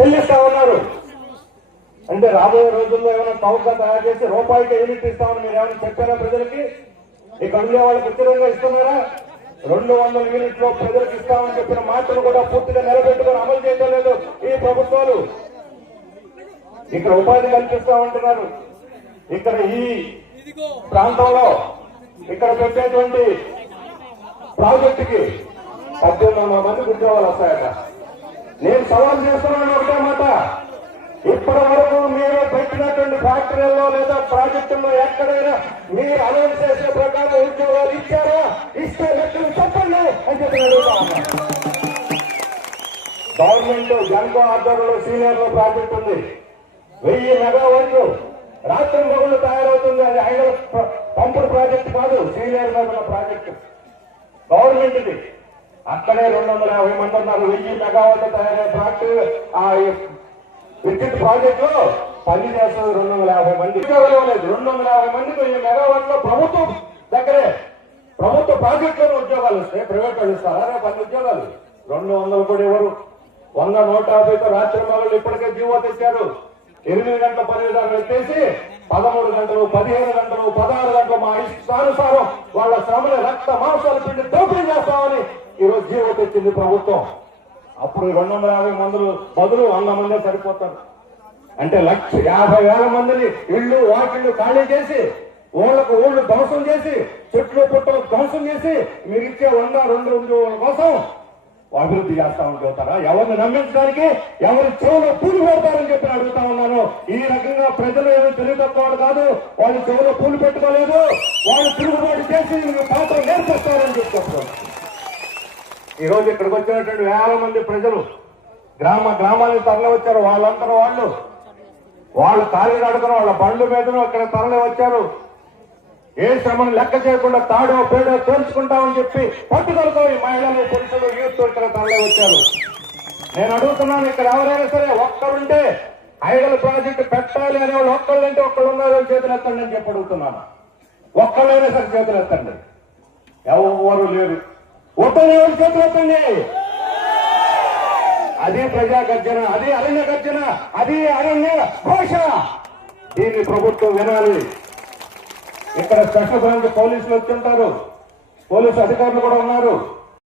చెల్లిస్తా ఉన్నారు. అంటే రాబోయే రోజుల్లో ఏమైనా చౌకగా తయారు చేసి రూపాయికి యూనిట్ ఇస్తామని మీరు ఏమైనా చెప్పారా ప్రజలకి? ఇక్కడ ఉండే వాళ్ళకి ఉచితంగా ఇస్తున్నారా? 200 యూనిట్లు ప్రజలకు ఇస్తామని చెప్పిన మాటలు కూడా పూర్తిగా నిలబెట్టుకుని అమలు చేయడం లేదు ఈ ప్రభుత్వాలు. ఇక్కడ ఉపాధి కల్పిస్తామంటున్నారు. ఇక్కడ ఈ ప్రాంతంలో ఇక్కడ పెట్టేటువంటి ప్రాజెక్టుకి 18 మందికి ఉద్యోగాలు వస్తాయట. నేను సవాల్ చేస్తున్నాను ఒకటే మాట, ఇప్పటి వరకు మీరు పెట్టినటువంటి ఫ్యాక్టరీల్లో లేదా ప్రాజెక్టుల్లో ఎక్కడైనా మీరు అనౌన్స్ చేసే ప్రకారం ఉద్యోగాలు ఇచ్చారా? ఇస్తే లెక్కలు చెప్పండి అని చెప్పి అడుగుతా ఉన్నా. గవర్నమెంట్ జన్కో ఆధ్వర్యంలో సీనియర్లో ప్రాజెక్ట్ ఉంది, 1000 మెగావాట్లు రాత్రి మొగుళ్ళు తయారవుతుంది. అది ఐడల్ పంపుడు ప్రాజెక్ట్ కాదు, సీనియర్ మీద ఉన్న ప్రాజెక్టు గవర్నమెంట్ ఇది. అక్కడే 250 మంది ఉన్నారు. 1000 మెగావాట్లు తయారయ్యే ఫ్యాక్టరీ ఆ విద్యుత్ ప్రాజెక్ట్ లో పని చేస్తుంది 250 మంది. ఉద్యోగాలు లేదు. 250 మందికి 1000 మెగావాట్లో ప్రభుత్వం దగ్గరే ప్రభుత్వ ప్రాజెక్టులో ఉద్యోగాలు వస్తాయి. ప్రైవేట్ వాళ్ళు ఇస్తారా? 10 ఉద్యోగాలు 200 కూడా ఎవరు? 100, 150తో రాత్రి మొదలు ఇప్పటికే జీవో తెచ్చారు. 8 గంటల పని విధానం ఎత్తేసి 13 గంటలు, 15 గంటలు, 16 గంటలు మా ఇష్టానుసారం వాళ్ళ శ్రమని రక్త మాంసాలు పిండి దోపిడీ చేస్తామని ఈరోజు జీవో తెచ్చింది ప్రభుత్వం. అప్పుడు 250 మందులు బదులు 100 మందే సరిపోతారు. అంటే 1,50,000 మందిని ఇళ్లు వాకిళ్లు ఖాళీ చేసి ఊళ్ళకు ఊళ్ళు ధ్వంసం చేసి చెట్లు పుట్టలు ధ్వంసం చేసి మీరు ఇచ్చే 100-2 ఉద్యోగాల కోసం అభివృద్ధి చేస్తామని చెబుతారా? ఎవరిని నమ్మించడానికి ఎవరి చెవులో పూలు పెడతారని చెప్పి అడుగుతా ఉన్నాను. ఈ రకంగా ప్రజలు ఏమీ తెలియతక్కువాడు కాదు, వాళ్ళు చెవులో పూలు పెట్టుకోలేదు, వాళ్ళు తిరుగుబాటు చేసి పాత్ర నేర్పిస్తారని చెప్పి చెప్తారు. ఈ రోజు ఇక్కడికి వచ్చినటువంటి 1000 మంది ప్రజలు గ్రామానికి తరలి వచ్చారు. వాళ్ళందరూ వాళ్ళు ఖాళీ నడుకుని వాళ్ళ బండ్ల మీదను ఇక్కడ తరలి వచ్చారు. ఏ శ్రమను లెక్క చేయకుండా తాడో పేడో తేల్చుకుంటామని చెప్పి పట్టుదలతో ఈ మహిళలు, పురుషులు, యూత్ ఇక్కడ తరలి వచ్చారు. నేను అడుగుతున్నాను, ఇక్కడ ఎవరైనా సరే ఒక్కరుంటే ఐడల్ ప్రాజెక్టు పెట్టాలి అనే వాళ్ళు ఒక్కళ్ళంటే ఒక్కళ్ళు ఉన్నారో చేతులు ఎత్తండి అని చెప్పి అడుగుతున్నాను. ఒక్కళ్ళైనా సరే చేతులు ఎత్తండి. ఎవరు లేరు. ఒక్కరు చేతులు ఎత్తండి. అది ప్రజా గర్జన, అది అరణ్య గర్జన, అది అరణ్య ఘోష. దీన్ని ప్రభుత్వం వినాలి. ఇక్కడ స్పెషల్ బ్రాంచ్ పోలీసులు వచ్చి ఉంటారు, పోలీసు అధికారులు కూడా ఉన్నారు.